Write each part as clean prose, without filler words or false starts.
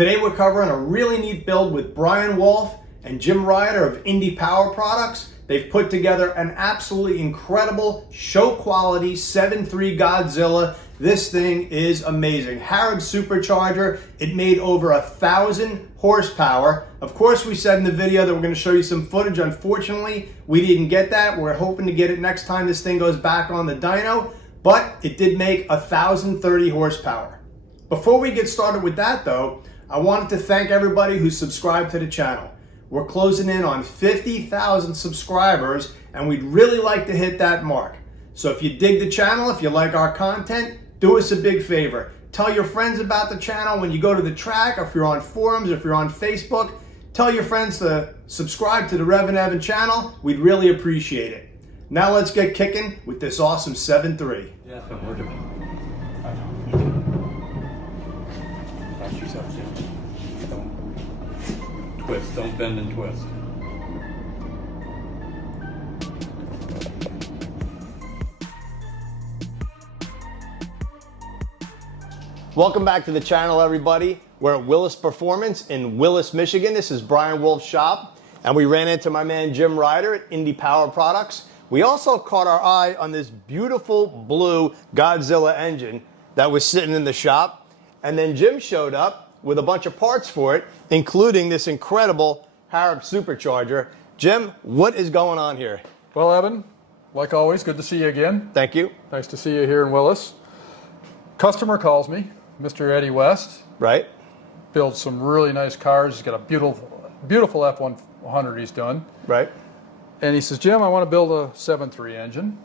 Today we're covering a really neat build with Brian Wolfe and Jim Ryder of Indie Power Products. They've put together an absolutely incredible show quality 7.3 Godzilla. This thing is amazing. Harrop Supercharger. It made over 1,000 horsepower. Of course, we said in the video that we're going to show you some footage. Unfortunately, we didn't get that. We're hoping to get it next time this thing goes back on the dyno, but it did make 1,030 horsepower. Before we get started with that though, I wanted to thank everybody who subscribed to the channel. We're closing in on 50,000 subscribers and we'd really like to hit that mark. So if you dig the channel, if you like our content, do us a big favor. Tell your friends about the channel when you go to the track, or if you're on forums, or if you're on Facebook. Tell your friends to subscribe to the REVan channel. We'd really appreciate it. Now let's get kicking with this awesome 7.3. Yeah, that's what Watch yourself, Jim. Don't twist, don't bend and twist. Welcome back to the channel, everybody. We're at Willis Performance in Willis, Michigan. This is Brian Wolfe's shop, and we ran into my man Jim Ryder at Indie Power Products. We also caught our eye on this beautiful blue Godzilla engine that was sitting in the shop, and then Jim showed up with a bunch of parts for it, including this incredible Harrop Supercharger. Jim, what is going on here? Well, Evan, like always, good to see you again. Thank you. Nice to see you here in Willis. Customer calls me, Mr. Eddie West. Right. Builds some really nice cars. He's got a beautiful F-100 he's done. Right. And he says, Jim, I want to build a 7.3 engine.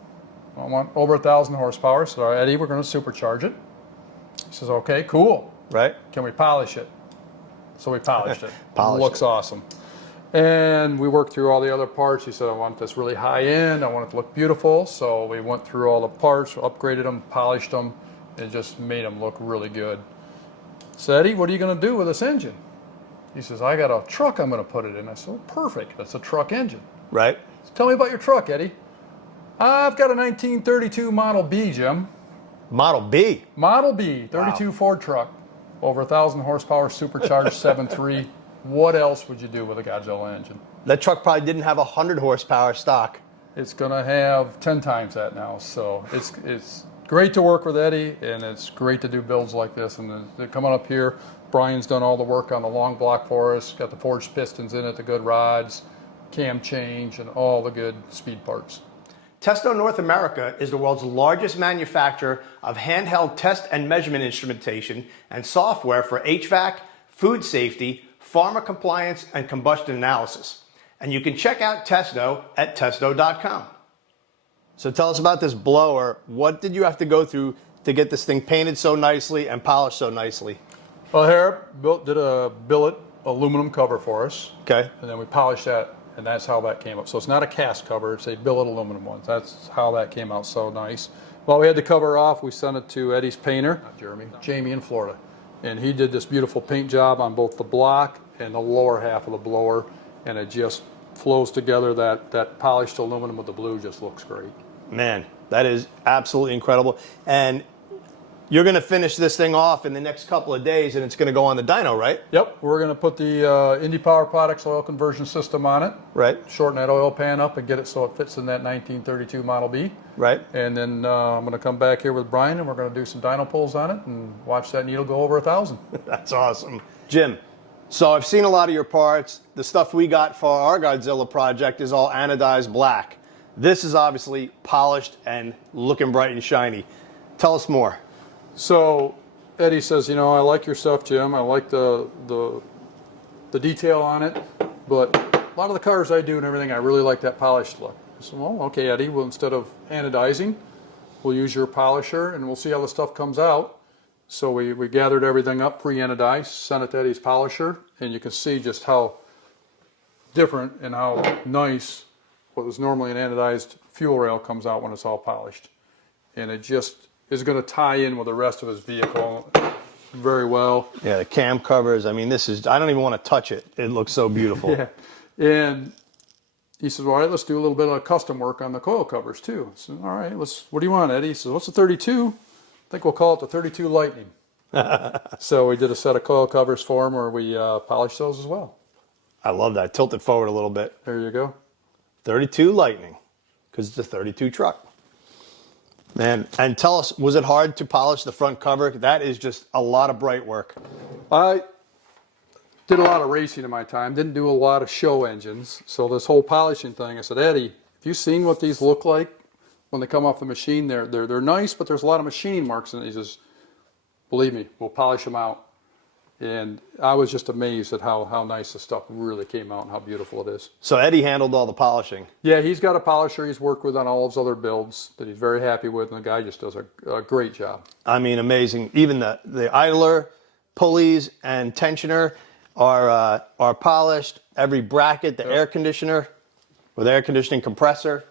I want over 1,000 horsepower. So, all right, Eddie, we're going to supercharge it. He says, okay, cool. Right. Can we polish it? So we polished it. Polished it. Awesome. And we worked through all the other parts. He said, I want this really high end. I want it to look beautiful. So we went through all the parts, upgraded them, polished them, and just made them look really good. So Eddie, what are you going to do with this engine? He says, I got a truck I'm going to put it in. I said, well, perfect. That's a truck engine. Right. So tell me about your truck, Eddie. I've got a 1932 Model B, Jim. Model B? Model B, 32 wow. Ford truck. Over 1,000 horsepower, supercharged 7.3. What else would you do with a Godzilla engine? That truck probably didn't have 100 horsepower stock. It's going to have 10 times that now. So it's great to work with Eddie, and it's great to do builds like this. And they're coming up here. Brian's done all the work on the long block for us. Got the forged pistons in it, the good rods, cam change, and all the good speed parts. Testo North America is the world's largest manufacturer of handheld test and measurement instrumentation and software for HVAC, food safety, pharma compliance, and combustion analysis. And you can check out Testo at testo.com. So tell us about this blower. What did you have to go through to get this thing painted so nicely and polished so nicely? Well, Harrop did a billet aluminum cover for us. Okay. And then we polished that, and that's how that came up. So it's not a cast cover, it's a billet aluminum one. That's how that came out so nice. Well, we had the cover off. We sent it to Eddie's painter, Jamie in Florida. And he did this beautiful paint job on both the block and the lower half of the blower, and it just flows together. That polished aluminum with the blue just looks great. Man, that is absolutely incredible. And you're going to finish this thing off in the next couple of days, and it's going to go on the dyno, right? Yep, we're going to put the Indie Power Products oil conversion system on it. Right. Shorten that oil pan up and get it so it fits in that 1932 Model B. Right. And then I'm going to come back here with Brian, and we're going to do some dyno pulls on it and watch that needle go over 1,000. That's awesome. Jim, so I've seen a lot of your parts. The stuff we got for our Godzilla project is all anodized black. This is obviously polished and looking bright and shiny. Tell us more. So Eddie says, you know, I like your stuff, Jim. I like the detail on it, but a lot of the cars I do and everything, I really like that polished look. I said, well, okay, Eddie, well, instead of anodizing, we'll use your polisher and we'll see how the stuff comes out. So we gathered everything up pre-anodized, sent it to Eddie's polisher, and you can see just how different and how nice what was normally an anodized fuel rail comes out when it's all polished. And it just is going to tie in with the rest of his vehicle very well. Yeah, the cam covers, I mean, this is, I don't even want to touch it. It looks so beautiful. Yeah. And he says, all right, let's do a little bit of custom work on the coil covers too. I said, all right, what do you want, Eddie? He says, what's the 32? I think we'll call it the 32 Lightning. So we did a set of coil covers for him where we polished those as well. I love that. Tilt it forward a little bit. There you go. 32 Lightning, because it's a 32 truck. Man, and tell us, was it hard to polish the front cover? That is just a lot of bright work. I did a lot of racing in my time, didn't do a lot of show engines. So this whole polishing thing, I said, Eddie, have you seen what these look like when they come off the machine? They're nice, but there's a lot of machining marks in it. He says, believe me, we'll polish them out. And I was just amazed at how nice the stuff really came out and how beautiful it is. So Eddie handled all the polishing. Yeah, he's got a polisher he's worked with on all of his other builds that he's very happy with, and the guy just does a great job. I mean, amazing. Even the idler, pulleys, and tensioner are polished. Every bracket, the air conditioner with air conditioning compressor.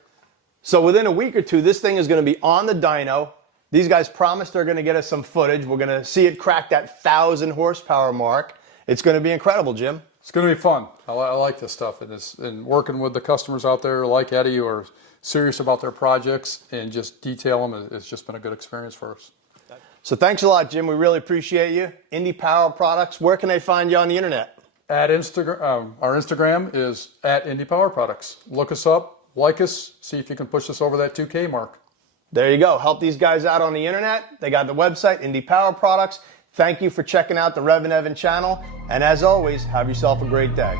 So within a week or two, this thing is going to be on the dyno. These guys promised they're going to get us some footage. We're going to see it crack that 1,000 horsepower mark. It's going to be incredible, Jim. It's going to be fun. I like this stuff, and working with the customers out there like Eddie who are serious about their projects and just detail them. It's just been a good experience for us. So thanks a lot, Jim. We really appreciate you. Indy Power Products. Where can they find you on the internet? At Instagram, our Instagram is at Indy Power Products. Look us up, like us, see if you can push us over that 2K mark. There you go. Help these guys out on the internet. They got the website, Indy Power Products. Thank you for checking out the REVan channel. And as always, have yourself a great day.